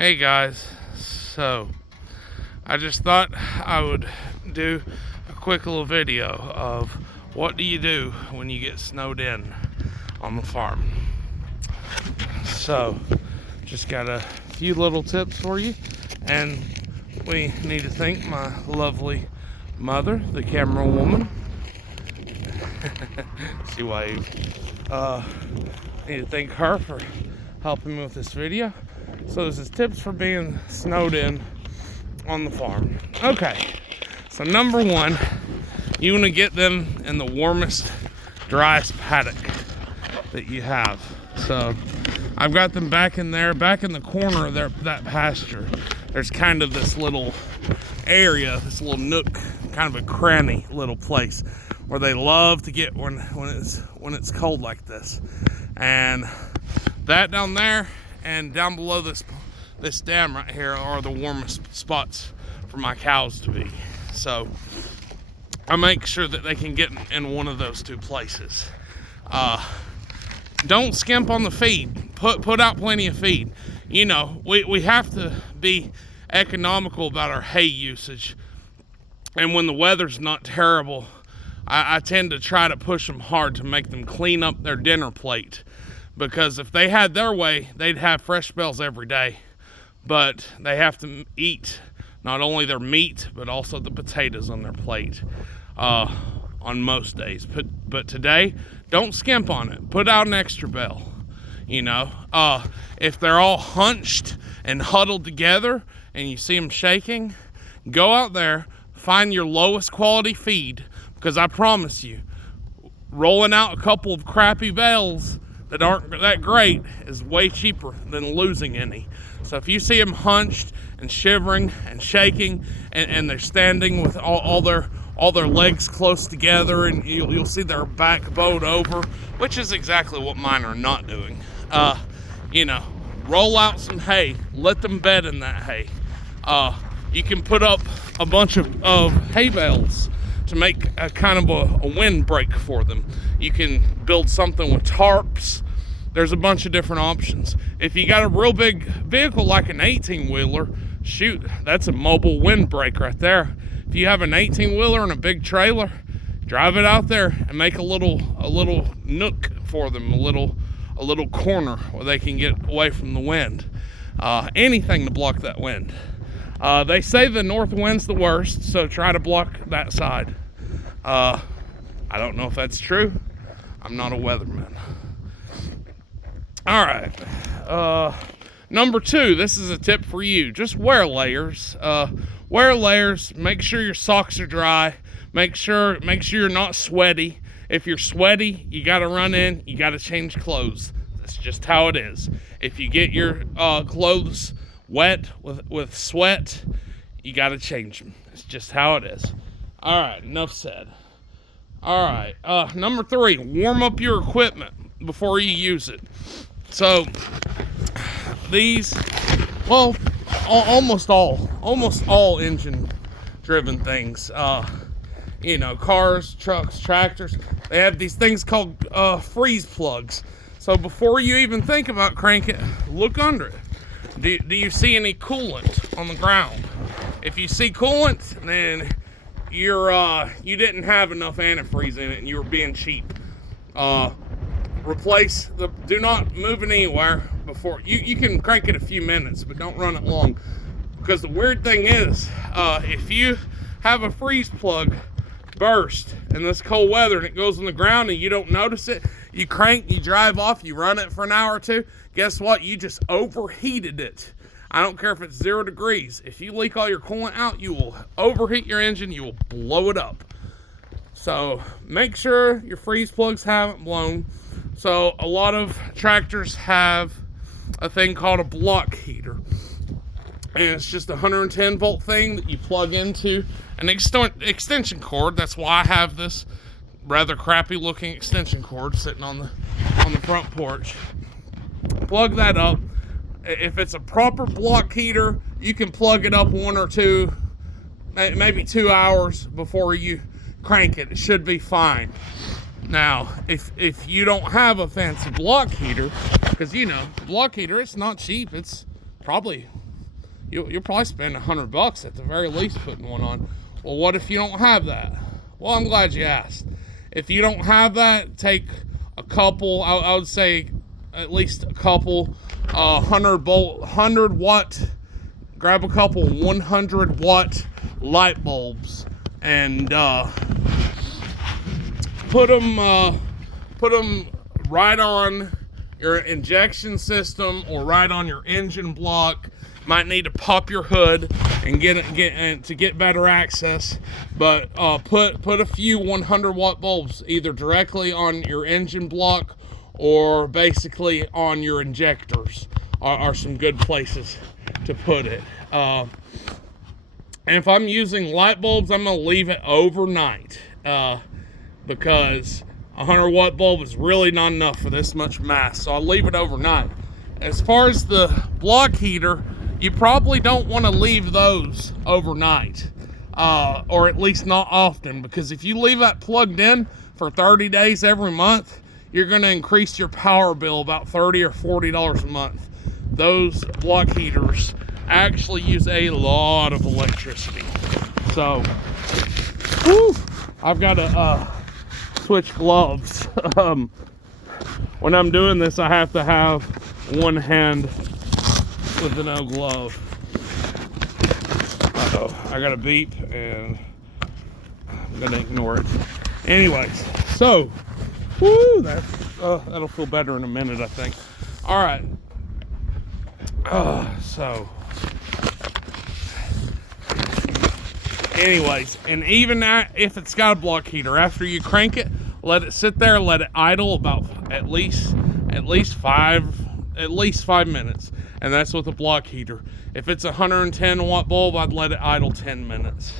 Hey guys, so I just thought I would do a quick little video of what do you do when you get snowed in on the farm. So just got a few little tips for you, and we need to thank my lovely mother, the camera woman. She waved. Need to thank her for helping me with this video. So this is tips for being snowed in on the farm. Okay, so number one, you want to get them in the warmest, driest paddock that you have. So I've got them back in there, back in the corner of that pasture. There's kind of this little area, this little nook, kind of a cranny little place where they love to get when it's cold like this. And that down there and down below this dam right here are the warmest spots for my cows to be. So I make sure that they can get in one of those two places. Don't skimp on the feed. Put out plenty of feed. You know, we have to be economical about our hay usage. And when the weather's not terrible, I tend to try to push them hard to make them clean up their dinner plate. Because if they had their way, they'd have fresh bales every day. But they have to eat not only their meat, but also the potatoes on their plate on most days. But today, don't skimp on it. Put out an extra bale. You know, if they're all hunched and huddled together and you see them shaking, go out there, find your lowest quality feed, because I promise you, rolling out a couple of crappy bales that aren't that great is way cheaper than losing any. So if you see them hunched and shivering and shaking and they're standing with all their legs close together, and you'll see their back bowed over, which is exactly what mine are not doing. You know, roll out some hay, let them bed in that hay. You can put up a bunch of hay bales to make a kind of a windbreak for them. You can build something with tarps. There's a bunch of different options. If you got a real big vehicle like an 18-wheeler, shoot, that's a mobile windbreak right there. If you have an 18-wheeler and a big trailer, drive it out there and make a little nook for them, a little corner where they can get away from the wind. Anything to block that wind. They say the north wind's the worst, so try to block that side. I don't know if that's true. I'm not a weatherman. All right. Number two, this is a tip for you. Just wear layers. Wear layers. Make sure your socks are dry. Make sure you're not sweaty. If you're sweaty, you got to run in. You got to change clothes. That's just how it is. If you get your clothes wet with sweat, you got to change them. It's just how it is. All right, enough said. All right, number three, warm up your equipment before you use it. So these, well, almost all engine driven things, you know, cars, trucks, tractors, they have these things called freeze plugs. So before you even think about cranking it, look under it. Do you see any coolant on the ground? If you see coolant, then you didn't have enough antifreeze in it and you were being cheap. Do not move it anywhere before you can crank it a few minutes, but don't run it long. Because the weird thing is, if you have a freeze plug burst in this cold weather and it goes on the ground and you don't notice it, you crank, you drive off, you run it for an hour or two, guess what? You just overheated it. I don't care if it's 0 degrees. If you leak all your coolant out, you will overheat your engine, you will blow it up. So make sure your freeze plugs haven't blown. So a lot of tractors have a thing called a block heater. And it's just a 110 volt thing that you plug into an extension cord. That's why I have this rather crappy looking extension cord sitting on the front porch. Plug that up. If it's a proper block heater, you can plug it up 1 or 2, maybe 2 hours before you crank it. It should be fine. Now, if you don't have a fancy block heater, because you know, block heater, it's not cheap. It's probably you'll probably spend $100 at the very least putting one on. Well, what if you don't have that? Well, I'm glad you asked. If you don't have that, take a couple, I would say at least a couple 100 watt, grab a couple 100 watt light bulbs and put them right on your injection system or right on your engine block. Might need to pop your hood and get better access, but put a few 100 watt bulbs either directly on your engine block or basically on your injectors are some good places to put it. And if I'm using light bulbs, I'm gonna leave it overnight because a 100 watt bulb is really not enough for this much mass, so I'll leave it overnight. As far as the block heater, you probably don't want to leave those overnight, or at least not often, because if you leave that plugged in for 30 days every month, you're going to increase your power bill about $30 or $40 a month. Those block heaters actually use a lot of electricity. So, I've got to switch gloves. When I'm doing this, I have to have one hand with no glove. I got a beep and I'm gonna ignore it. Anyways, so that'll feel better in a minute, I think. All right. So anyways, and even if it's got a block heater, after you crank it, let it sit there, let it idle about at least 5 minutes. And that's with a block heater. If it's a 110 watt bulb, I'd let it idle 10 minutes.